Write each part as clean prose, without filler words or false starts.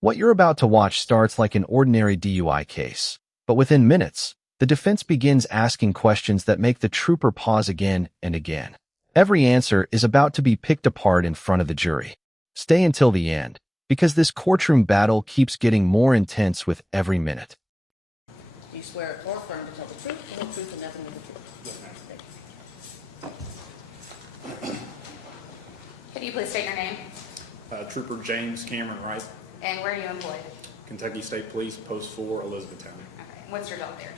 What you're about to watch starts like an ordinary DUI case, but within minutes, the defense begins asking questions that make the trooper pause again and again. Every answer is about to be picked apart in front of the jury. Stay until the end, because this courtroom battle keeps getting more intense with every minute. Do you swear or affirm to tell the truth, the whole truth, and nothing but the truth? Yes, ma'am. Could you please state your name? Trooper James Cameron Wright, And where are you employed? Kentucky State Police, Post 4, Elizabethtown. Okay. What's your job there?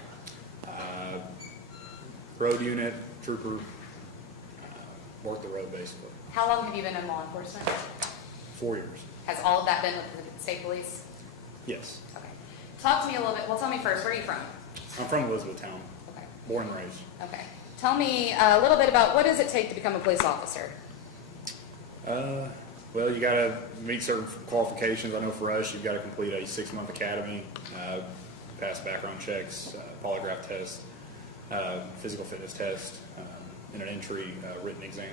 Road unit, trooper, work the road basically. How long have you been in law enforcement? 4 years. Has all of that been with the state police? Yes. Okay. Talk to me a little bit. Well, tell me first, where are you from? I'm from Elizabethtown, Okay. born and raised. Okay. Tell me a little bit about what does it take to become a police officer? Well, you got to meet certain qualifications. I know for us, you've got to complete a 6-month academy, pass background checks, polygraph test, physical fitness test, and an entry written exam.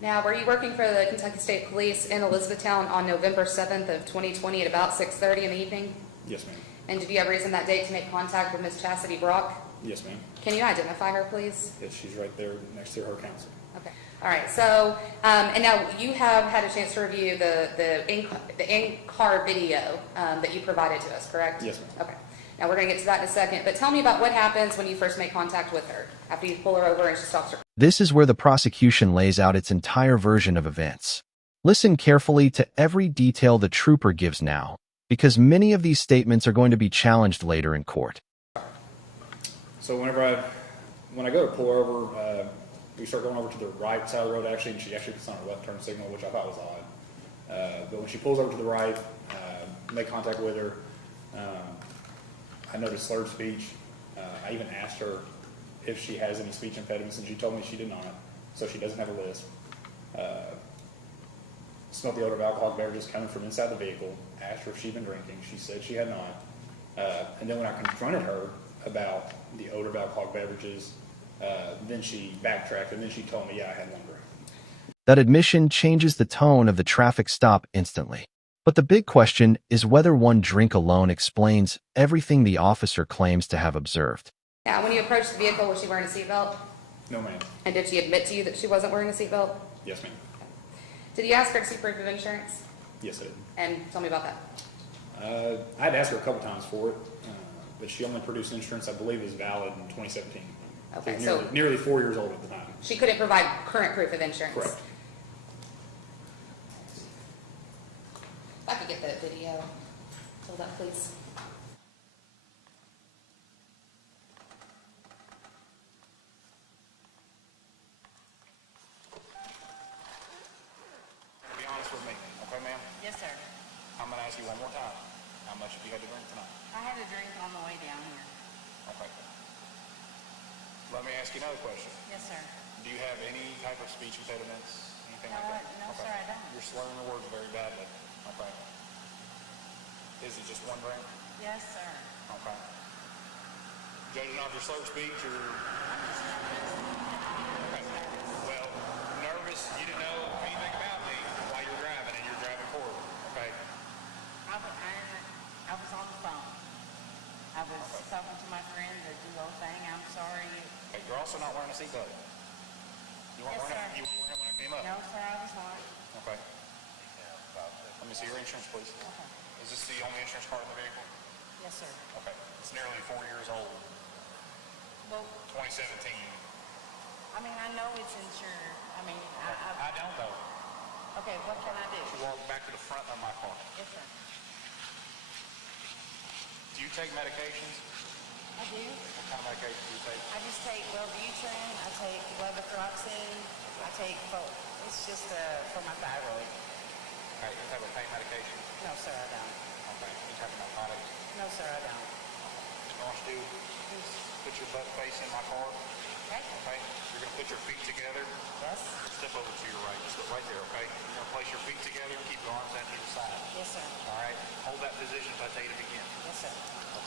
Now, were you working for the Kentucky State Police in Elizabethtown on November 7th of 2020 at about 6:30 in the evening? Yes, ma'am. And did you have reason that date to make contact with Ms. Chastity Brock? Yes, ma'am. Can you identify her, please? Yes, she's right there next to her counsel. Okay. All right. So, and now you have had a chance to review the in-car video that you provided to us, correct? Yes, ma'am. Okay. Now we're going to get to that in a second, but tell me about what happens when you first make contact with her after you pull her over and she stops her. This is where the prosecution lays out its entire version of events. Listen carefully to every detail the trooper gives now, because many of these statements are going to be challenged later in court. So when I go to pull over, we start going over to the right side of the road actually, and she actually puts on a left turn signal, which I thought was odd. But when she pulls over to the right, make contact with her, I noticed slurred speech. I even asked her if she has any speech impediments, and she told me she did not, so she doesn't have a lisp. Smelled the odor of alcoholic beverages coming from inside the vehicle, asked her if she'd been drinking, she said she had not. And then when I confronted her about the odor of alcoholic beverages, then she backtracked, and then she told me, yeah, I had one drink. That admission changes the tone of the traffic stop instantly. But the big question is whether one drink alone explains everything the officer claims to have observed. Now, when you approached the vehicle, was she wearing a seatbelt? No, ma'am. And did she admit to you that she wasn't wearing a seatbelt? Yes, ma'am. Did you ask her to see proof of insurance? Yes, I did. And tell me about that. I had asked her a couple times for it, but she only produced insurance I believe is valid in 2017. Okay, She was so nearly 4 years old at the time. she couldn't provide current proof of insurance? Correct. If I could get that video pulled up, please. Be honest with me, okay, ma'am? Yes, sir. I'm going to ask you one more time. How much have you had to drink tonight? I had a drink on the way down here. Okay. Let me ask you another question. Yes, sir. Do you have any type of speech impediments, anything like that? No, sir, I don't. You're slurring the words very badly. Okay. Is it just one drink? Yes, sir. Okay. Judging off your slurred speech, you're... Okay. Well, nervous, you didn't know anything about me while you were driving, and you're driving forward. Okay. I was on the phone. I was talking to my friend to do the whole thing. I'm sorry. Hey, you're also not wearing a seatbelt. You weren't Yes, wearing it. sir. You weren't wearing it when I came up. No, sir, I was not. Okay. Let me see your insurance, please. Okay. Is this the only insurance card in the vehicle? Yes, sir. Okay. It's nearly 4 years old. Well, 2017. I mean, I know it's insured. I mean, I don't know. okay, what can I do? Walk back to the front of my car. Yes, sir. Do you take medications? I do. What kind of medications do you take? I just take Wellbutrin. I take levothyroxine. I take, it's just for my thyroid. All right, you have a pain medication? No, sir, I don't. Okay. You have narcotics? No, sir, I don't. What you want to do, put your butt face in my car. Okay? Okay? You're going to put your feet together. Yes? Step over to your right. Just look right there, okay? You're going to place your feet together and keep your arms out to your side. Yes, sir. All right? Hold that position until I tell you to begin. Yes, sir.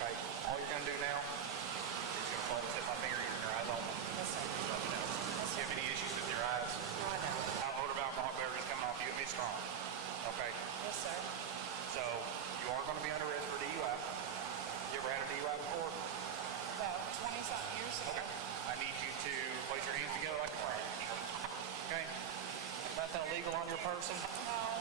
Okay? All you're going to do now is you're going to fall and set my finger in your eyes only. Yes, sir. Nothing else. Do you have any issues with your eyes? No, I don't. Odor of alcohol beverages coming off you. It's strong. Okay? Yes, sir. 20-something years ago. I need you to place your hands together like a friend. Okay? Nothing illegal on your person? No.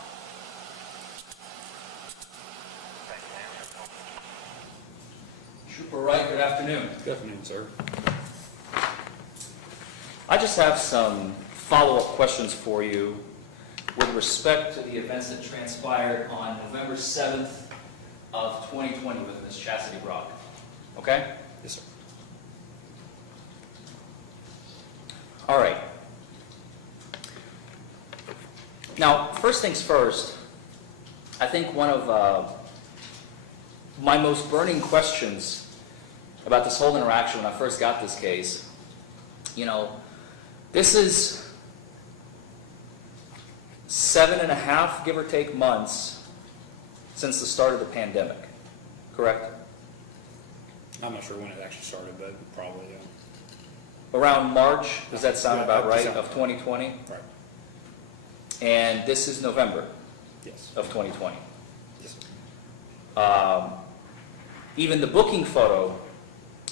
Trooper Wright, good afternoon. Good afternoon, sir. I just have some follow-up questions for you with respect to the events that transpired on November 7th of 2020 with Ms. Chastity Brock. Okay? Yes, sir. All right. Now, first things first, I think one of my most burning questions about this whole interaction when I first got this case, you know, this is 7.5, give or take, months since the start of the pandemic, correct? I'm not sure when it actually started, but probably, yeah. Around March, does that sound Yeah, about that right, sounds of 2020? Right. And this is November Yes. of 2020. Yes, sir. Even the booking photo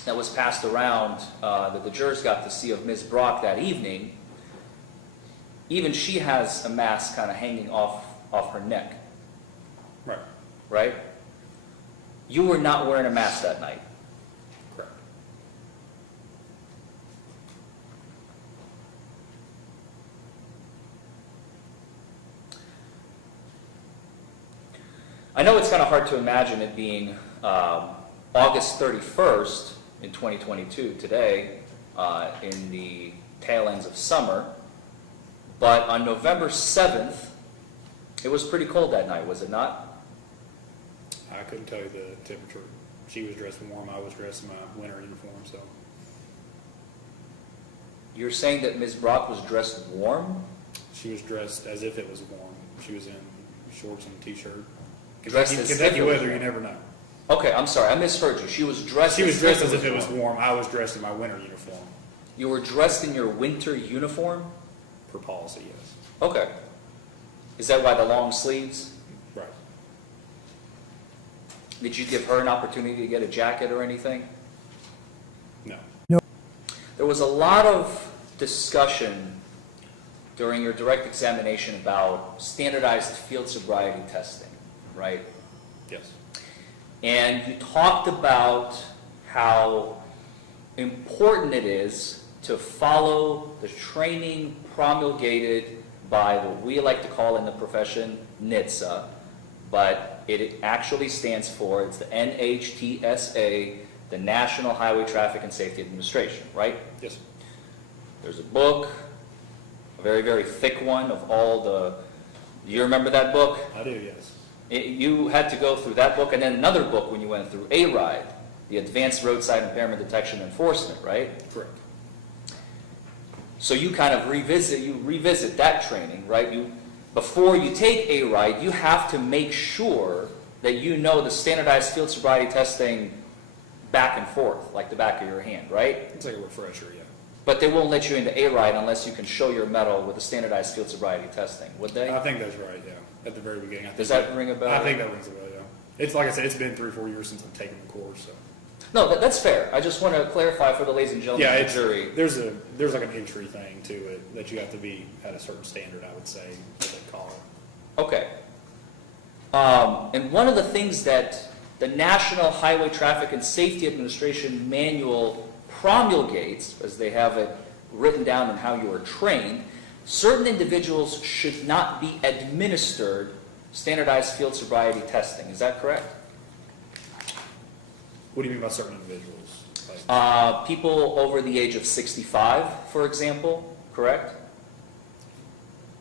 that was passed around that the jurors got to see of Ms. Brock that evening, even she has a mask kind of hanging off her neck, Right. right? You were not wearing a mask that night. Correct. I know it's kind of hard to imagine it being August 31st in 2022 today, in the tail ends of summer, but on November 7th, it was pretty cold that night, was it not? I couldn't tell you the temperature. She was dressed warm. I was dressed in my winter uniform, so. You're saying that Ms. Brock was dressed warm? She was dressed as if it was warm. She was in shorts and a t-shirt. Dressed as if Kentucky it was weather, you warm. never know. Okay, I'm sorry, I misheard you. She was dressed She was dressed as if it was was warm. I was dressed in my winter uniform, You were dressed in your winter uniform? per policy, yes. Okay. Is that why the long sleeves? Right. Did you give her an opportunity to get a jacket or anything? No. There was a lot of discussion during your direct examination about standardized field sobriety testing, right? Yes. And you talked about how important it is to follow the training promulgated by what we like to call in the profession NHTSA, but it actually stands for, it's the NHTSA, the National Highway Traffic and Safety Administration, right? Yes. There's a book, a very, very thick one of all the, you remember that book? I do, yes. You had to go through that book and then another book when you went through ARIDE, the Advanced Roadside Impairment Detection Enforcement, right? Correct. So you kind of revisit that training, right? Before you take ARIDE, you have to make sure that you know the standardized field sobriety testing back and forth, like the back of your hand, right? It's like a refresher, yeah. But they won't let you into ARIDE unless you can show your medal with the standardized field sobriety testing, would they? I think that's right, yeah. At the very beginning. I think Does that ring a bell? I think that rings a bell, yeah. It's like I said, it's been 3 or 4 years since I've taken the course, so. No, that's fair. I just want to clarify for the ladies and gentlemen Yeah, of it's, the jury. there's like an entry thing to it that you have to be at a certain standard, I would say, what they call it. Okay. And one of the things that the National Highway Traffic and Safety Administration manual promulgates, as they have it written down in how you are trained, certain individuals should not be administered standardized field sobriety testing. Is that correct? What do you mean by certain individuals? Like, People over the age of 65, for example, correct?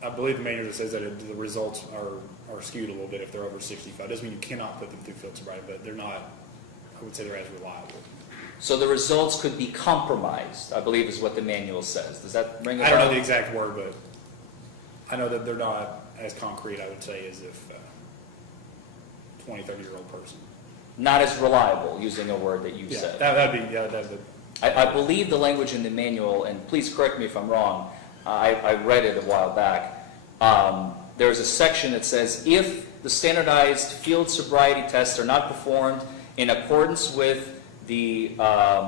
I believe the manual says that the results are skewed a little bit if they're over 65. Doesn't mean you cannot put them through field sobriety, but they're not, I would say they're as reliable. So the results could be compromised, I believe is what the manual says. Does that ring a I bell? don't know the exact word, but I know that they're not as concrete, I would say, as if 20, 30-year-old person. Not as reliable, using a word that you Yeah, said. that'd be. I believe the language in the manual, and please correct me if I'm wrong, I read it a while back. There's a section that says, if the standardized field sobriety tests are not performed in accordance with the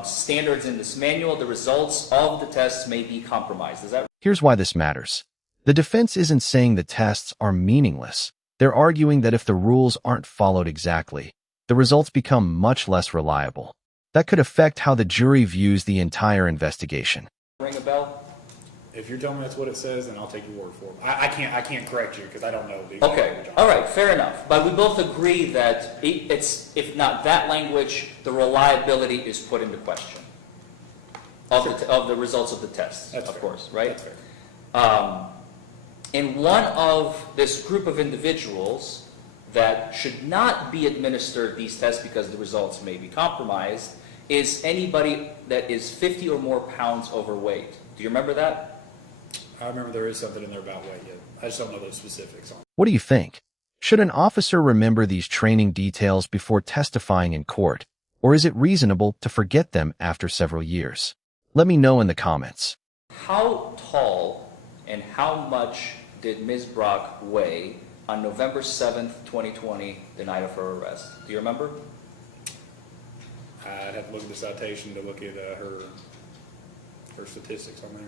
standards in this manual, the results of the tests may be compromised. Is that Here's why this matters. The defense isn't saying the tests are meaningless. They're arguing that if the rules aren't followed exactly, the results become much less reliable. That could affect how the jury views the entire investigation. ring a bell? If you're telling me that's what it says, then I'll take your word for it. I can't correct you because I don't know the exact Okay, language on it. all right, fair enough. But we both agree that it's, if not that language, the reliability is put into question of the results of the tests, That's of fair. course, right? That's fair. And one of this group of individuals that should not be administered these tests because the results may be compromised is anybody that is 50 or more pounds overweight. Do you remember that? I remember there is something in there about weight yet. I just don't know those specifics on it. What do you think? Should an officer remember these training details before testifying in court, or is it reasonable to forget them after several years? Let me know in the comments. How tall and how much did Ms. Brock weigh on November 7th, 2020, the night of her arrest? Do you remember? I'd have to look at the citation to look at her statistics on there.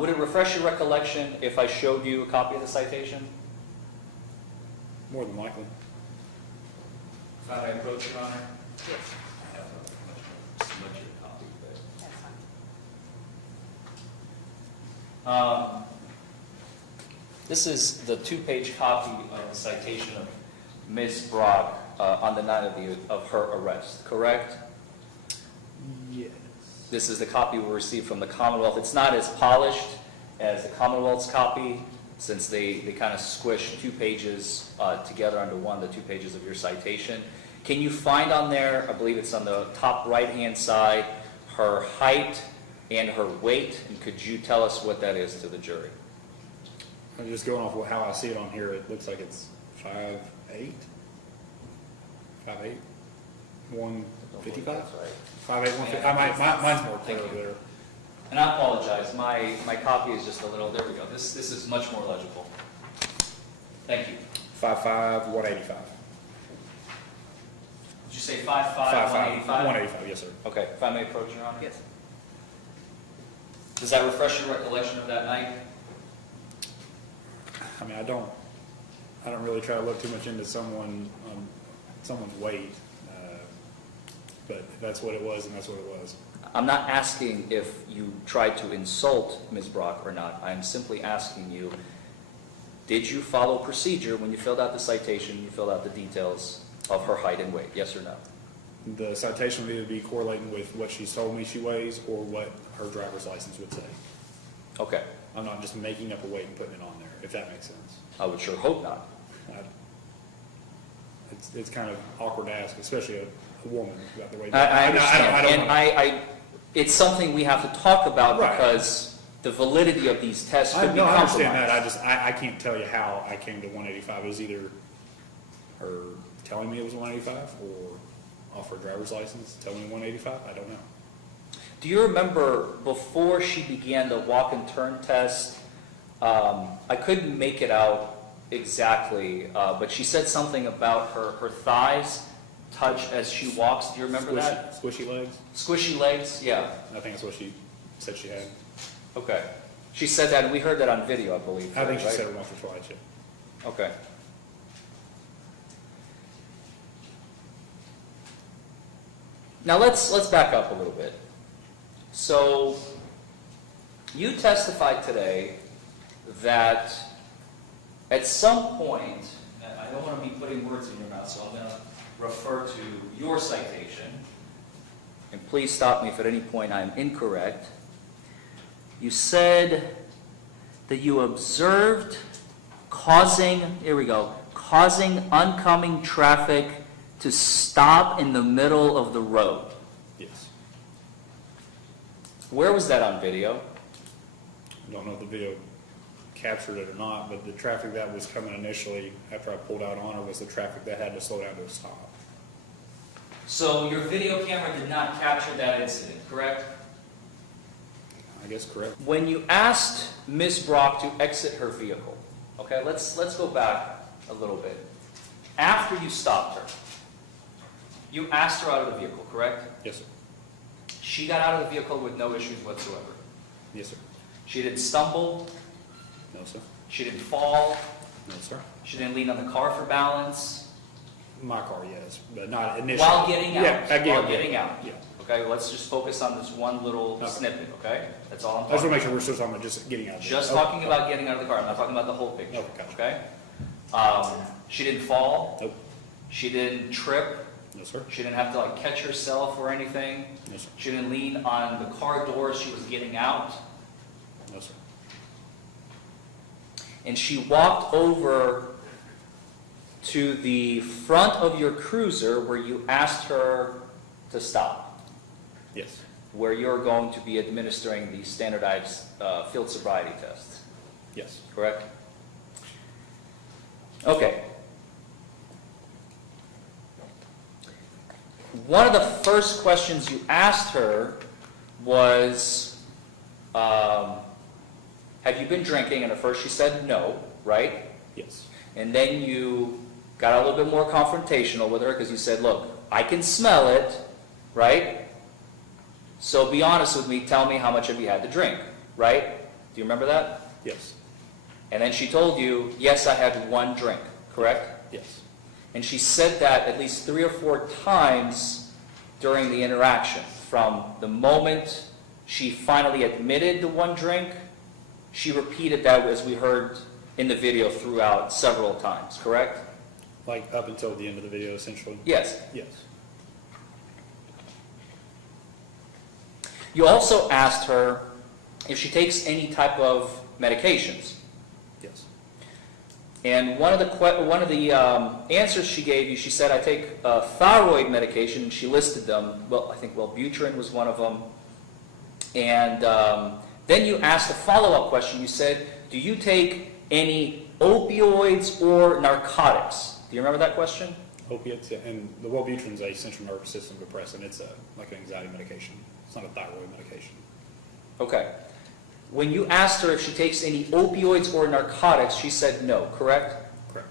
Would it refresh your recollection if I showed you a copy of the citation? More than likely. If I may approach, Your Honor? Yes, I have a much larger copy, but... that's fine. This is the two-page copy of the citation of Ms. Brock on the night of her arrest, correct? Yes. This is the copy we received from the Commonwealth. It's not as polished as the Commonwealth's copy, since they kind of squished 2 pages together under one, the 2 pages of your citation. Can you find on there, I believe it's on the top right-hand side, her height and her weight? And could you tell us what that is to the jury? I'm just going off of how I see it on here. It looks like it's 5'8". 5'8". 155. That's right. 5'8", 150. Mine's more clear over there. And I apologize, my copy is just a little, there we go. This is much more legible. Thank you. 5'5", 185. Did you say 5'5", 5'5", 185? 185. Yes, sir. Okay, if I may approach, Your Honor? Yes. Does that refresh your recollection of that night? I mean, I don't really try to look too much into someone's weight, but if that's what it was, then that's what it was. I'm not asking if you tried to insult Ms. Brock or not. I'm simply asking you, did you follow procedure when you filled out the citation, you filled out the details of her height and weight, yes or no? The citation would either be correlating with what she's told me she weighs or what her driver's license would say. Okay, I'm not just making up a weight and putting it on there, if that makes sense. I would sure hope not. It's kind of awkward to ask, especially a woman about the way. I understand, I don't and know. it's something we have to talk about Right. because the validity of these tests could be I compromised. understand that. I can't tell you how I came to 185. It was either her telling me it was 185 or off her driver's license telling me 185. I don't know. Do you remember before she began the walk and turn test? I couldn't make it out exactly, but she said something about her thighs touch as she walks. Do you remember that? Squishy legs? Squishy legs? Yeah. I think that's what she said she had. Okay. She said that, and we heard that on video, I believe. I think she right? said it once or twice, yeah. Okay. Now let's back up a little bit. So you testified today that at some point, and I don't want to be putting words in your mouth, so I'm going to refer to your citation, and please stop me if at any point I'm incorrect. You said that you observed causing oncoming traffic to stop in the middle of the road. Yes. Where was that on video? I don't know if the video captured it or not, but the traffic that was coming initially after I pulled out on her was the traffic that had to slow down to a stop. So your video camera did not capture that incident, correct? I guess correct. When you asked Ms. Brock to exit her vehicle, okay, let's go back a little bit. After you stopped her, You asked her out of the vehicle, correct? Yes, sir. She got out of the vehicle with no issues whatsoever. Yes, sir. She didn't stumble, No, sir. she didn't fall, No, sir. she didn't lean on the car for balance. My car, yes, but not initially. While getting out. Yeah, While getting out. Yeah. Okay, let's just focus on this one little Okay. snippet, okay? That's all I'm I just talking want to make sure about. we're still talking about just getting out. Just talking about getting out of the car, I'm not talking about the whole picture, Okay, gotcha. okay? She didn't fall, Nope. she didn't trip, No, sir. she didn't have to like catch herself or anything. No, sir. She didn't lean on the car door as she was getting out. No, sir. And she walked over to the front of your cruiser where you asked her to stop, Yes. where you're going to be administering the standardized field sobriety tests, Yes. correct? Okay. One of the first questions you asked her was, have you been drinking? And at first she said no, right? Yes. And then you got a little bit more confrontational with her because you said, look, I can smell it, right? So be honest with me, tell me how much have you had to drink, right? Do you remember that? Yes. And then she told you, yes, I had one drink, correct? Yes. And she said that at least 3 or 4 times during the interaction. From the moment she finally admitted to one drink, she repeated that as we heard in the video throughout several times, correct? Like up until the end of the video, essentially? Yes. Yes. You also asked her if she takes any type of medications. Yes. And one of the answers she gave you, she said, I take thyroid medication, and she listed them. Well, I think Wellbutrin was one of them. And then you asked a follow-up question. You said, do you take any opioids or narcotics? Do you remember that question? Opiates, and the Wellbutrin is a central nervous system depressant. It's like an anxiety medication. It's not a thyroid medication. Okay. When you asked her if she takes any opioids or narcotics, she said no, correct? Correct.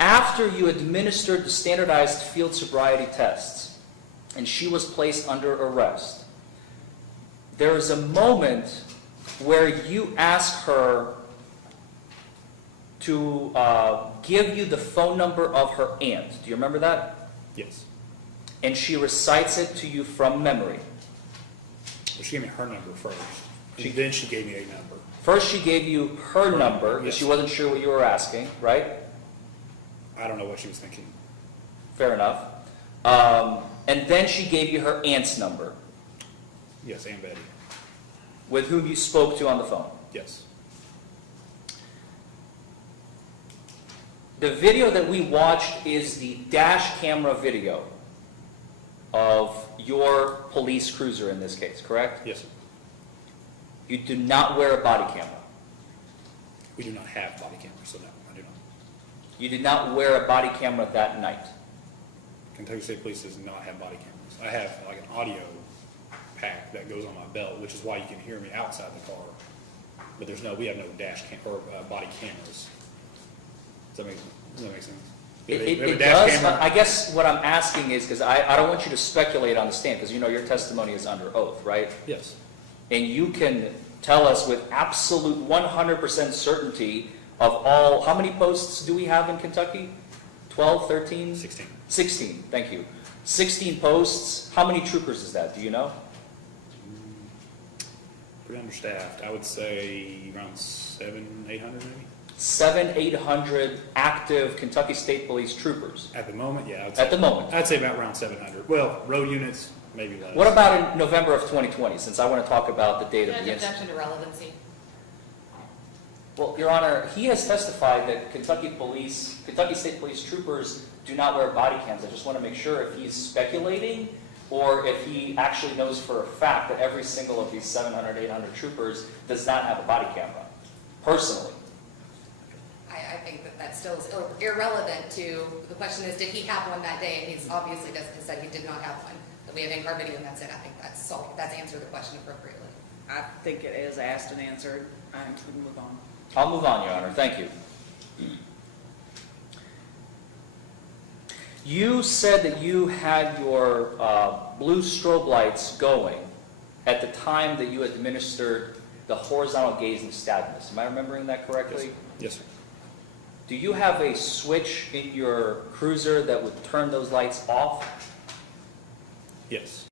After you administered the standardized field sobriety tests, and she was placed under arrest, there is a moment where you ask her to give you the phone number of her aunt. Do you remember that? Yes. And she recites it to you from memory. Well, she gave me her number first. And then she gave me a number. First, she gave you her number because Yes. she wasn't sure what you were asking, right? I don't know what she was thinking. Fair enough. And then she gave you her aunt's number, Yes, and Betty. with whom you spoke to on the phone. Yes. The video that we watched is the dash camera video of your police cruiser in this case, correct? Yes, sir. You do not wear a body camera. We do not have body cameras, so no, I do not. You did not wear a body camera that night. Kentucky State Police does not have body cameras. I have like an audio pack that goes on my belt, which is why you can hear me outside the car. But we have no dash cam or body cameras. Does that make sense? We have It a dash does. camera. I guess what I'm asking is, because I don't want you to speculate on the stand, because you know your testimony is under oath, right? Yes. And you can tell us with absolute 100% certainty of all, how many posts do we have in Kentucky? 12, 13? 16. 16, thank you. 16 posts. How many troopers is that? Do you know? Pretty understaffed. I would say around 700, 800 maybe. 700, 800 active Kentucky State Police troopers. At the moment, yeah. At the moment. I'd say about around 700. Well, road units, maybe less. What about in November of 2020, since I want to talk about the date of the incident? Objection to relevancy. Well, Your Honor, he has testified that Kentucky State Police troopers do not wear body cams. I just want to make sure if he's speculating or if he actually knows for a fact that every single of these 700, 800 troopers does not have a body camera, personally. I think that that still is irrelevant to, the question is, did he have one that day? And he's obviously said he did not have one. That we have in-car video and that's it. I think that's answered the question appropriately. I think it is asked and answered. I think we can move on. I'll move on, Your Honor. Thank you. You said that you had your blue strobe lights going at the time that you administered the horizontal gaze nystagmus. Am I remembering that correctly? Yes, sir. Do you have a switch in your cruiser that would turn those lights off? Yes.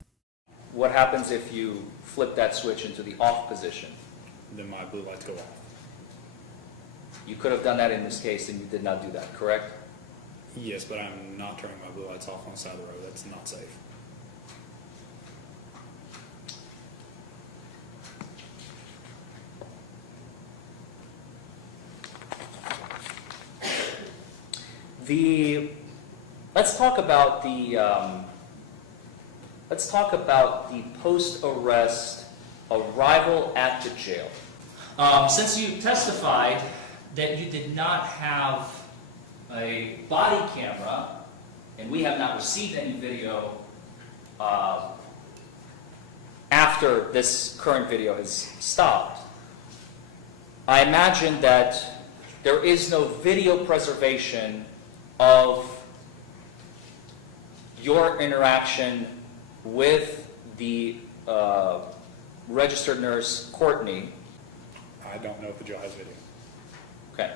What happens if you flip that switch into the off position? Then my blue lights go off. You could have done that in this case, and you did not do that, correct? Yes, but I'm not turning my blue lights off on the side of the road. That's not safe. Let's talk about the post-arrest arrival at the jail. Since you testified that you did not have a body camera, and we have not received any video after this current video has stopped, I imagine that there is no video preservation of your interaction with the registered nurse, Courtney. I don't know if the jail has video. Okay.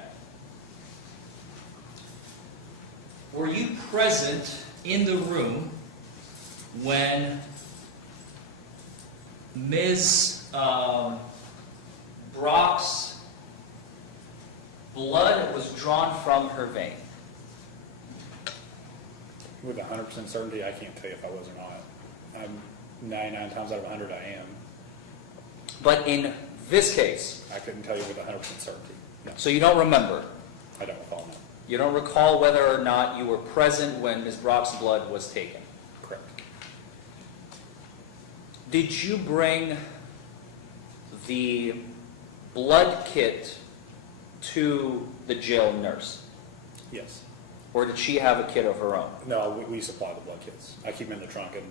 Were you present in the room when Ms. Brock's blood was drawn from her vein? With 100% certainty, I can't tell you if I was or not. I'm 99 times out of 100 I am. But in this case, I couldn't tell you with 100% certainty. No, so you don't remember? I don't recall, no. You don't recall whether or not you were present when Ms. Brock's blood was taken? Correct. Did you bring the blood kit to the jail nurse? Yes. Or did she have a kit of her own? No, we supply the blood kits. I keep them in the trunk, and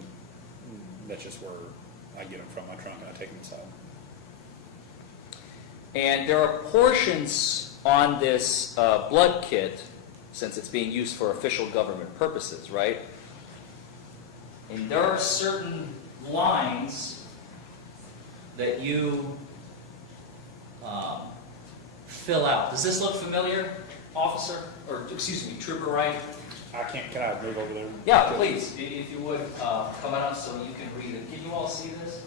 that's just where I get them from, my trunk, and I take them inside. And there are portions on this blood kit, since it's being used for official government purposes, right? And there are certain lines that you fill out. Does this look familiar, officer? Or, excuse me, trooper, right? Can I move over there? Yeah, please, if you would, come out so you can read it. Can you all see this?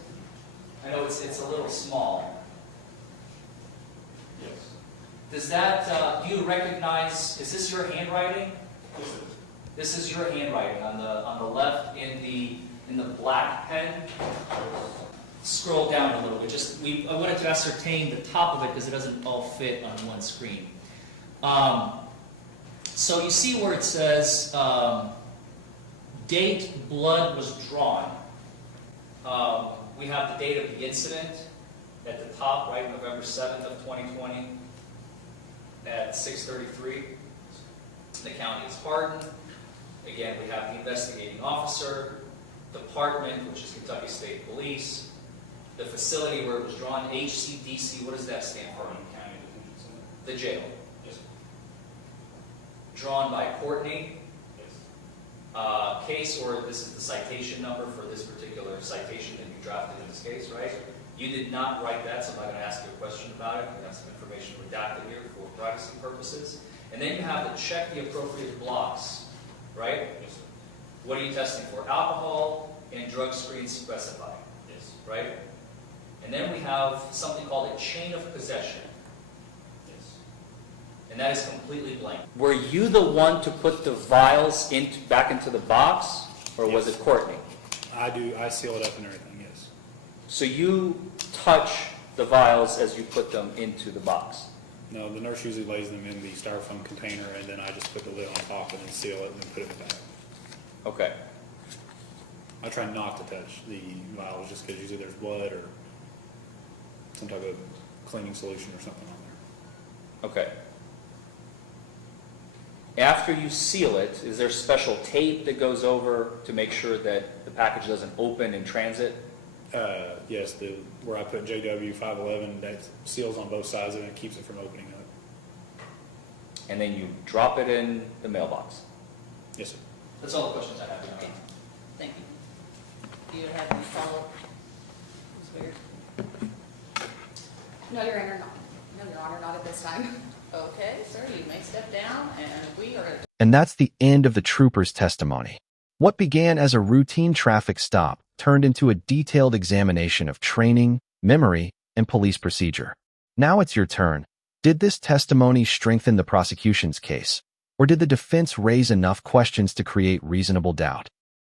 I know it's a little small. Yes. Does that, do you recognize, is this your handwriting? This is your handwriting on the left in the black pen. Scroll down a little bit. I wanted to ascertain the top of it because it doesn't all fit on one screen. So you see where it says date blood was drawn. We have the date of the incident at the top, right, November 7th of 2020 at 6:33. The county is Hardin. Again, we have the investigating officer, department, which is Kentucky State Police, the facility where it was drawn, HCDC, what does that stand for? County Detention Center. The jail. Yes. Drawn by Courtney. Yes. Case, or this is the citation number for this particular citation that you drafted in this case, right? You did not write that, so I'm not going to ask you a question about it. We have some information redacted here for privacy purposes. And then you have to check the appropriate blocks, right? Yes, sir. What are you testing for? Alcohol and drug screens specified, Yes. right? And then we have something called a chain of possession. Yes. And that is completely blank. Were you the one to put the vials back into the box, or was Yes. it Courtney? I do. I seal it up and everything, yes. So you touch the vials as you put them into the box? No, the nurse usually lays them in the styrofoam container, and then I just put the lid on top and then seal it and then put it in the bag. Okay. I try not to touch the vials just because usually there's blood or some type of cleaning solution or something on there. Okay. After you seal it, is there special tape that goes over to make sure that the package doesn't open in transit? Yes, where I put JW 511, that seals on both sides and it keeps it from opening up. And then you drop it in the mailbox? Yes, sir. That's all the questions I have, Your Okay, Honor. thank you. Do you have any follow-up? Ms. Weir? No, Your Honor, not. No, Your Honor, not at this time. Okay, sir, you may step down, and we are And that's the end of the trooper's testimony. What began as a routine traffic stop turned into a detailed examination of training, memory, and police procedure. Now it's your turn. Did this testimony strengthen the prosecution's case, or did the defense raise enough questions to create reasonable doubt?